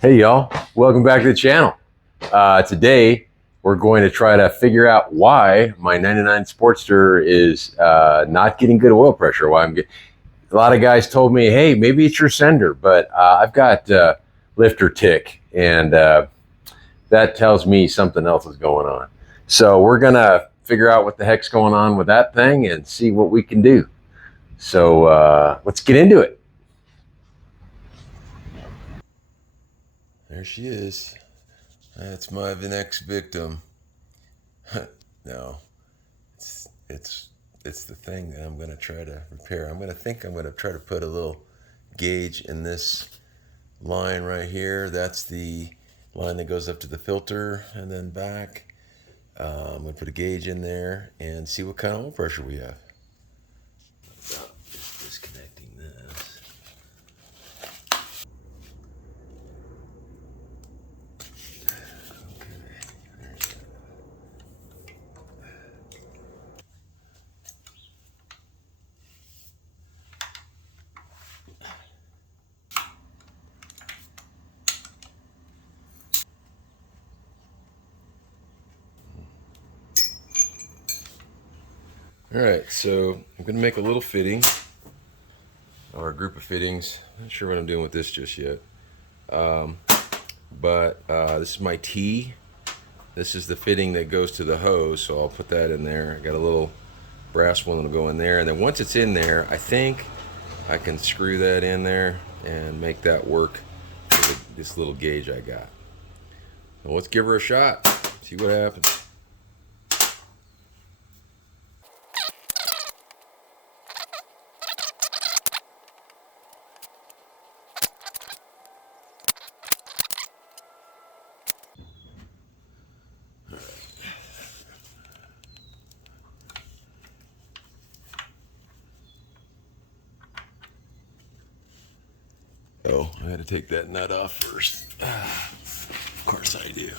Hey y'all, welcome back to the channel. Today we're going to try to figure out why my 99 Sportster is not getting good oil pressure. A lot of guys told me, hey, maybe it's your sender, but I've got lifter tick, and that tells me something else is going on. So we're gonna figure out what the heck's going on with that thing and see what we can do. So let's get into it. There she is. That's my next victim. No, it's the thing that I'm gonna try to repair. I'm gonna try to put a little gauge in this line right here. That's the line that goes up to the filter and then back. I'm gonna put a gauge in there and see what kind of oil pressure we have. About just disconnecting this. All right, so I'm gonna make a little fitting, or a group of fittings. Not sure what I'm doing with this just yet. But this is my T. This is the fitting that goes to the hose, so I'll put that in there. I got a little brass one that'll go in there, and then once it's in there, I think I can screw that in there and make that work with this little gauge I got. So let's give her a shot, see what happens. Oh, I had to take that nut off first. Of course I do.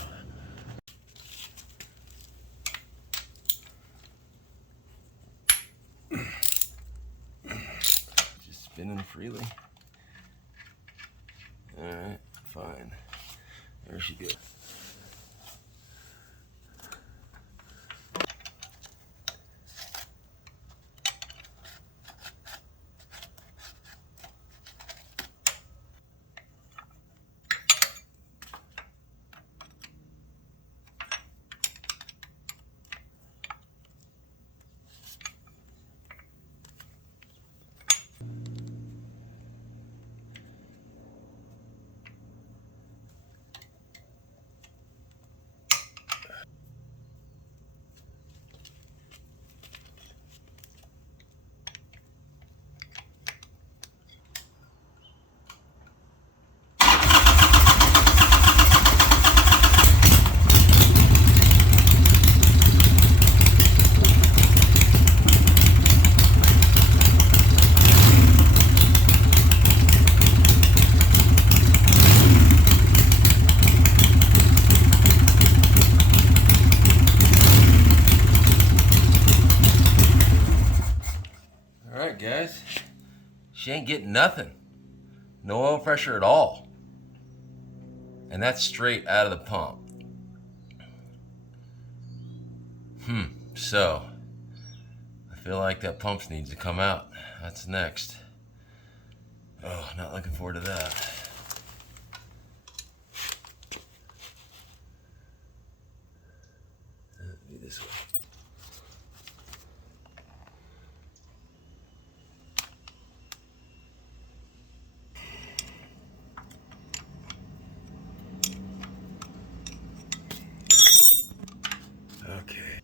Just spinning freely. Alright, fine. There she goes. Alright guys, she ain't getting nothing. No oil pressure at all. And that's straight out of the pump. So I feel like that pump needs to come out. That's next. Oh, not looking forward to that. Be this way. Okay.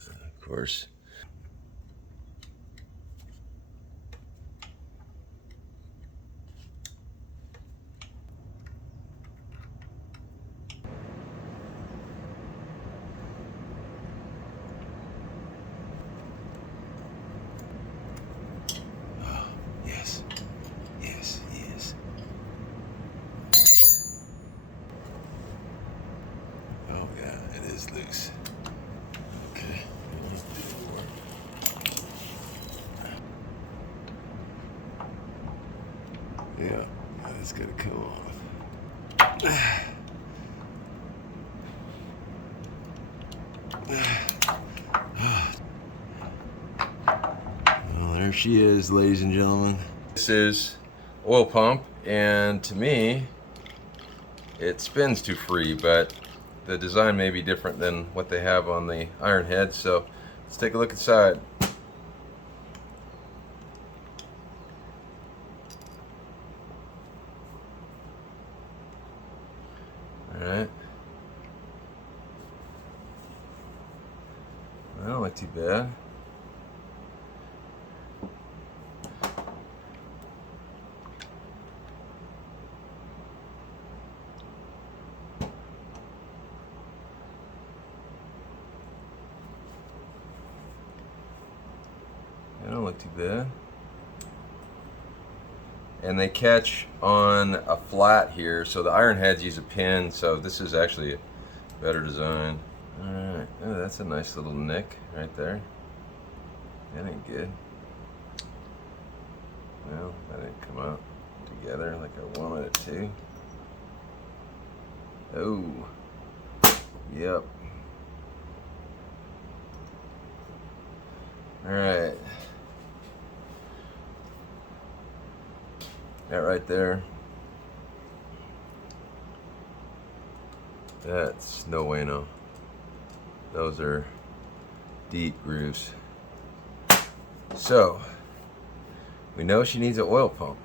Of course. Oh, yes. Yes, yes. Oh yeah, it is loose. Okay. Yeah, that's gonna come off. Well, there she is, ladies and gentlemen. This is oil pump, and to me, it spins too free, but the design may be different than what they have on the Ironhead, so let's take a look inside. Alright. Well, not too bad. They don't look too bad. And they catch on a flat here, so the Ironheads use a pin, so this is actually a better design. Alright, oh, that's a nice little nick right there. That ain't good. Well, that didn't come out together like I wanted it to. Oh, yep. Alright. That right there. That's no way no. Those are deep grooves. So, we know she needs an oil pump.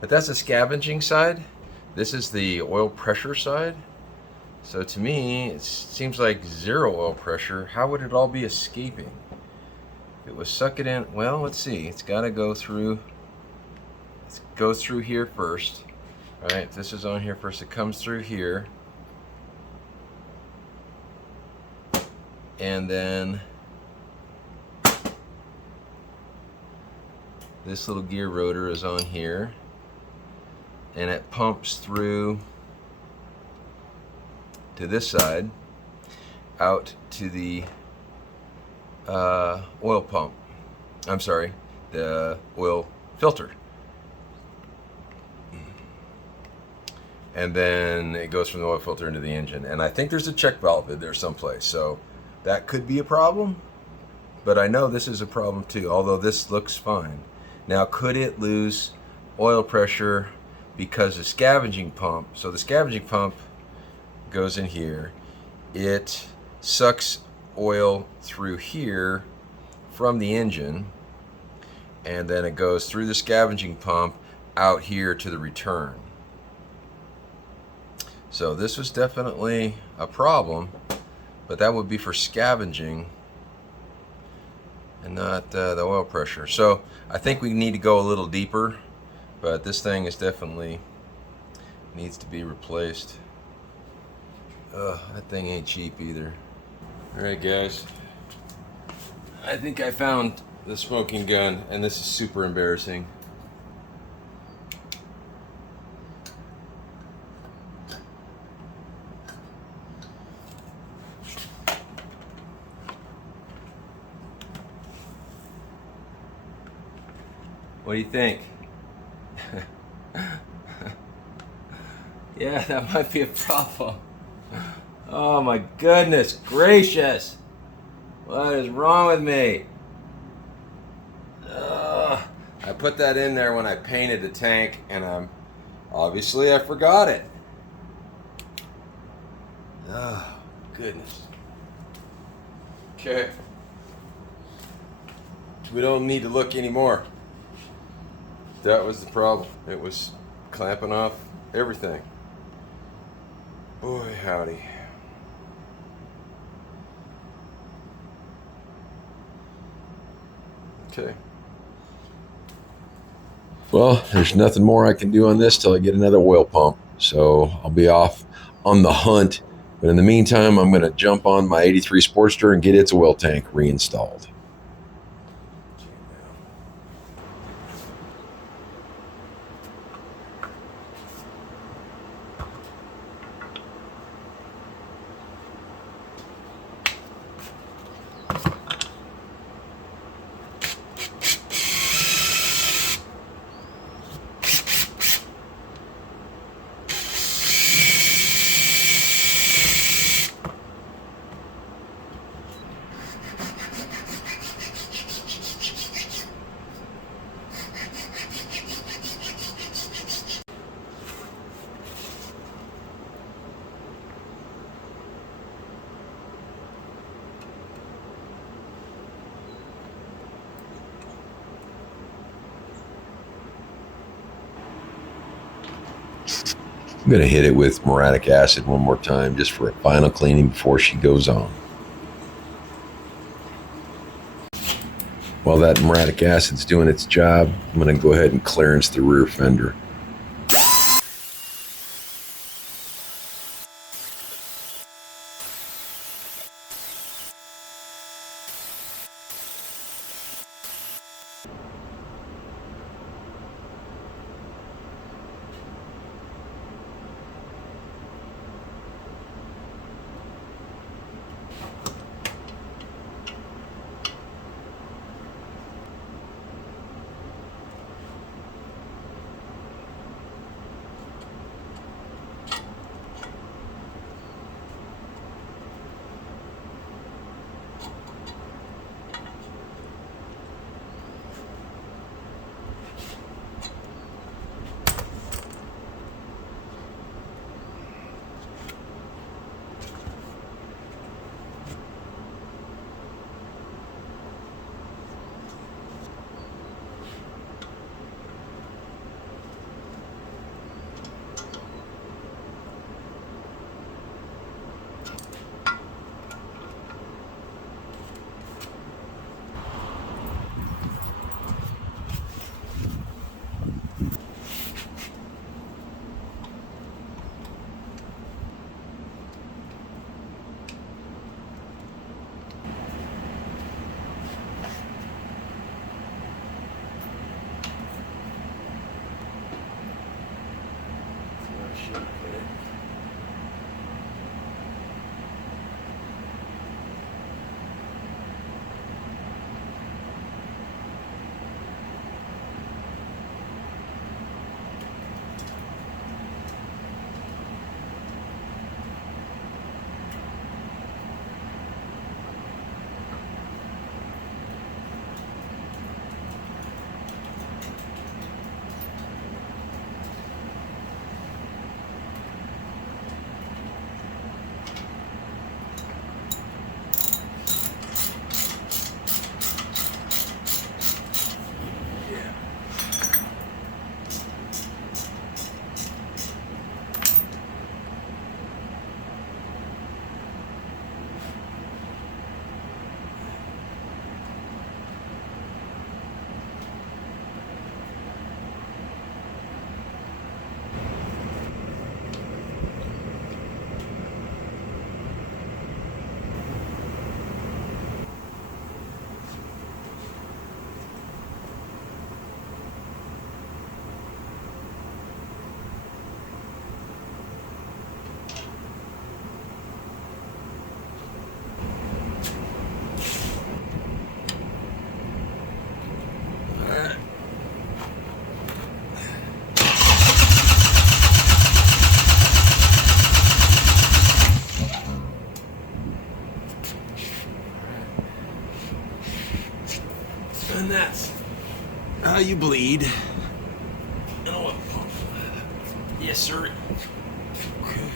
But that's the scavenging side. This is the oil pressure side. So to me, it seems like zero oil pressure. How would it all be escaping? If it was sucking in, well, let's see. It's got to go through. It goes through here first. All right, if this is on here first, it comes through here. And then this little gear rotor is on here. And it pumps through to this side out to the oil pump. I'm sorry, the oil filter. And then it goes from the oil filter into the engine. And I think there's a check valve in there someplace. So that could be a problem. But I know this is a problem too, although this looks fine. Now, could it lose oil pressure because the scavenging pump? So the scavenging pump goes in here. It sucks oil through here from the engine, and then it goes through the scavenging pump out here to the return. So this was definitely a problem, but that would be for scavenging and not the oil pressure. So I think we need to go a little deeper, but this thing is definitely needs to be replaced. That thing ain't cheap either. Alright guys, I think I found the smoking gun, and this is super embarrassing. What do you think? Yeah, that might be a problem. Oh my goodness gracious! What is wrong with me? I put that in there when I painted the tank, and obviously I forgot it. Oh goodness. Okay. We don't need to look anymore. That was the problem. It was clamping off everything. Boy, howdy. Okay. Well, there's nothing more I can do on this till I get another oil pump. So I'll be off on the hunt. But in the meantime, I'm going to jump on my 83 Sportster and get its oil tank reinstalled. I'm going to hit it with muriatic acid one more time just for a final cleaning before she goes on. While that muriatic acid's doing its job, I'm going to go ahead and clearance the rear fender. And that's how you bleed. Yes, sir. Okay.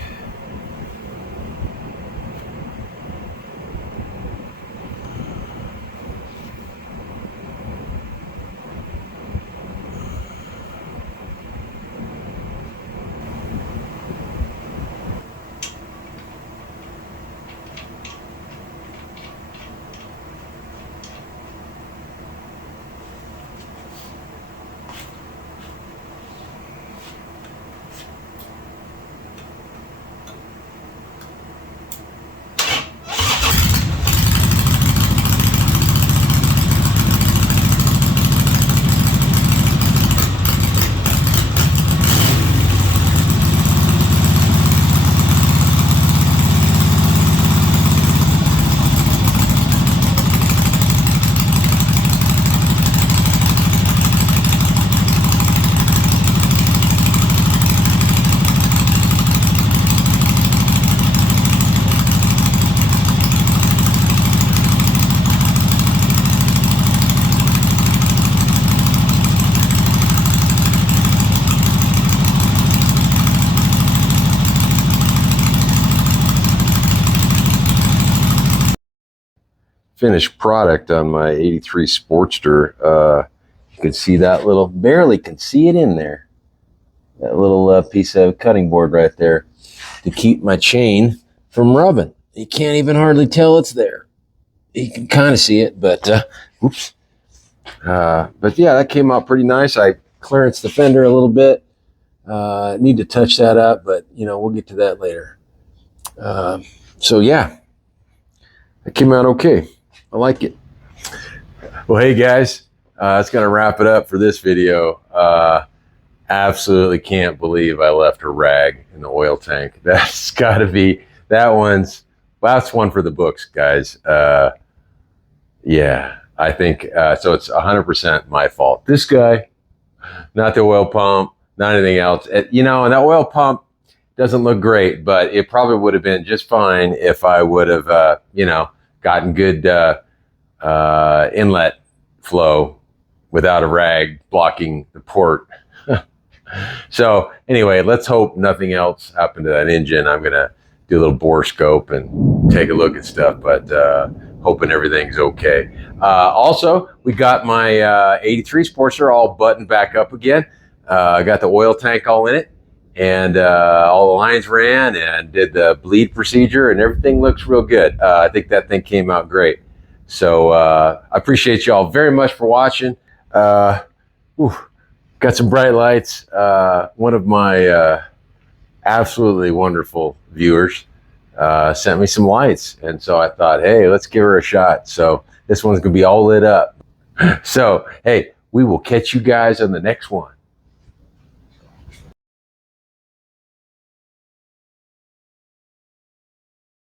Finished product on my 83 Sportster. You can see that little, barely can see it in there. that little piece of cutting board right there to keep my chain from rubbing. You can't even hardly tell it's there. You can kind of see it, but oops. But yeah, that came out pretty nice. I clearanced the fender a little bit. Need to touch that up, but we'll get to that later. So yeah, it came out okay. I like it. Well, hey guys, that's gonna wrap it up for this video. Absolutely can't believe I left a rag in the oil tank. That's got to be that's one for the books, guys. Yeah, I think so. It's 100% my fault. This guy, not the oil pump, not anything else. And that oil pump doesn't look great, but it probably would have been just fine if I would have, gotten good inlet flow without a rag blocking the port. So anyway, let's hope nothing else happened to that engine. I'm gonna do a little bore scope and take a look at stuff, but hoping everything's okay. Also, we got my 83 Sportster all buttoned back up again. I got the oil tank all in it, and all the lines ran and did the bleed procedure, and everything looks real good. I think that thing came out great. So I appreciate y'all very much for watching. Got some bright lights. One of my absolutely wonderful viewers sent me some lights, and so I thought, hey, let's give her a shot. So this one's gonna be all lit up. So hey, we will catch you guys on the next one.